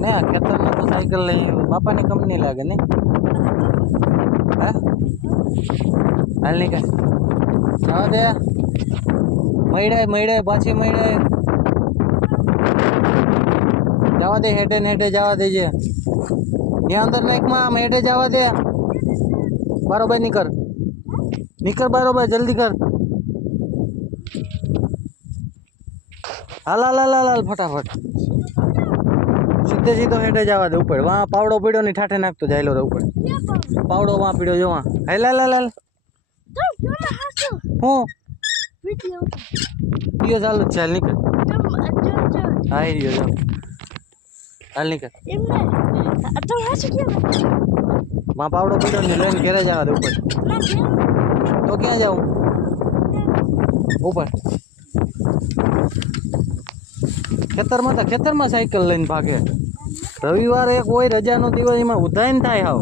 ને આ ખેતરમાં તો સાયકલ લઈ બાપાની કંપની લાગે ને હે હાલ નીકળ જવા દે મળ્યા મળ્યા પાછી મળ્યા જવા દે હેઠે ને હેઠે જવા દેજે ત્યાં અંદર નાખમાં આમ હેઠે જવા દે બરોબર નીકળ નીકળ બરોબર જલ્દી કર હાલ હાલ હાલ હાલ હાલ ફટાફટ સીધે સીધો હેઠે જવા દે ઉપર વાં પાવડો પડ્યો ને ઠાઠે નાખતો જાયલો રે ઉપર પાવડો વાં પીડ્યો જો વાં હાલ હાલ હાલ હાલ હું ઈયો ચાલુ જ છે હાલ નીકળ હા ઈ રહ્યો જો હાલ નીકળ વાં પાવડો પડ્યો ને લઈને ઘરે જવા દે ઉપર તો ક્યાં જાઉં ઉપર ખેતરમાં તો ખેતરમાં સાયકલ લઈને ભાગે. રવિવારે એક હોય, રજાનો દિવસ, એમાં ઉધાયન થાય હાવ.